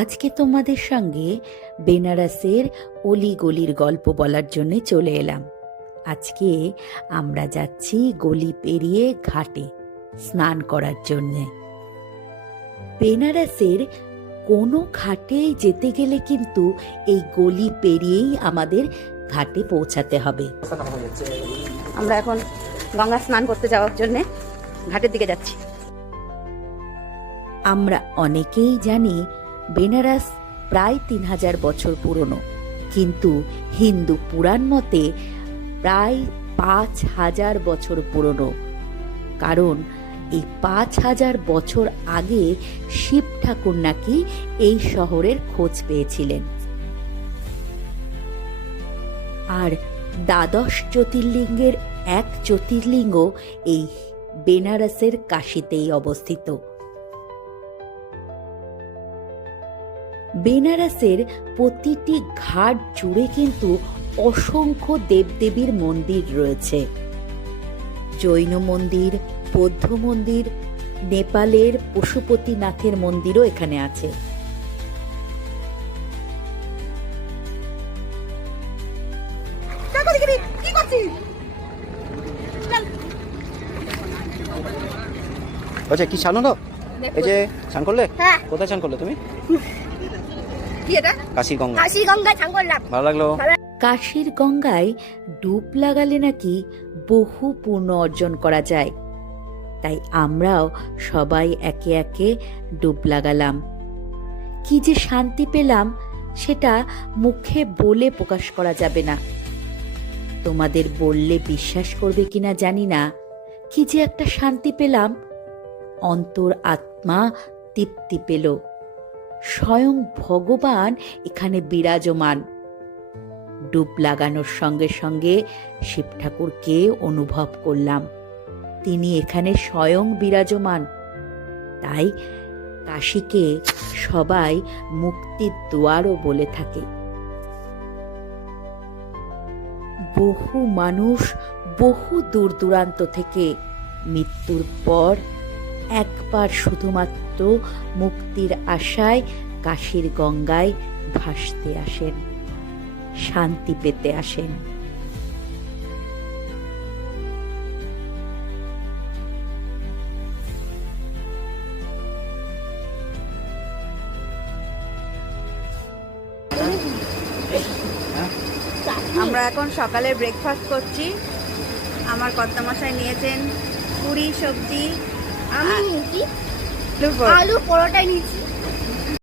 আজকে তোমাদের সঙ্গে বেনারসের অলিগলির গল্প বলার জন্য চলে এলাম। আজকে আমরা যাচ্ছি গলি পেরিয়ে ঘাটে স্নান করার জন্যে। বেনারসের কোনো ঘাটে যেতে গেলে কিন্তু এই গলি পেরিয়েই আমাদের ঘাটে পৌঁছাতে হবে। আমরা এখন গঙ্গা স্নান করতে যাওয়ার জন্য ঘাটের দিকে যাচ্ছি। আমরা অনেকেই জানি বেনারস প্রায় 3000 বছর পুরনো, কিন্তু হিন্দু পুরাণ মতে প্রায় 5000 বছর পুরনো। কারণ এই 5000 বছর আগে শিব ঠাকুর নাকি এই শহরের খোঁজ পেয়েছিলেন। আর দ্বাদশ জ্যোতির্লিঙ্গের এক জ্যোতির্লিঙ্গ এই বেনারসের কাশীতেই অবস্থিত। বেনারসের প্রতিটি ঘাট জুড়ে কিন্তু অসংখ্য দেবদেবীর মন্দির রয়েছে। জৈন মন্দির, বৌদ্ধ মন্দির, নেপালের পশুপতিনাথের মন্দিরও এখানে আছে। আচ্ছা, কি স্নান হলো? এই যে স্নান করলে? কোথায় স্নান করলে তুমি? কাশী গঙ্গা। কাশী গঙ্গায় স্নান করলাম, ভালো লাগলো। কাশীর গঙ্গায় ডুব লাগালে নাকি বহু পুণ্য অর্জন করা যায়। তাই আমরাও সবাই একে একে ডুব লাগালাম। কি যে শান্তি পেলাম সেটা মুখে বলে প্রকাশ করা যাবে না। তোমাদের বললে বিশ্বাস করবে কিনা জানি না, কি যে একটা শান্তি পেলাম। অন্তর আত্মা তৃপ্তি পেল। স্বয়ং ভগবান এখানে বিরাজমান। ডুব লাগানোর সঙ্গে সঙ্গে শিব ঠাকুরকে অনুভব করলাম, তিনি এখানে স্বয়ং বিরাজমান। তাই কাশীকে সবাই মুক্তির দুয়ারও বলে থাকে। বহু মানুষ বহু দূর দূরান্ত থেকে মৃত্যুর পর একবার শুধুমাত্র মুক্তির আশায় কাশীর গঙ্গায় ভাসতে আসেন, শান্তি পেতে আসেন। আমরা এখন সকালে ব্রেকফাস্ট করছি। আমার কর্তামশাই নিয়েছেন পুরি সবজি, আমি নিয়েছি আলু পরোটা নিয়েছি।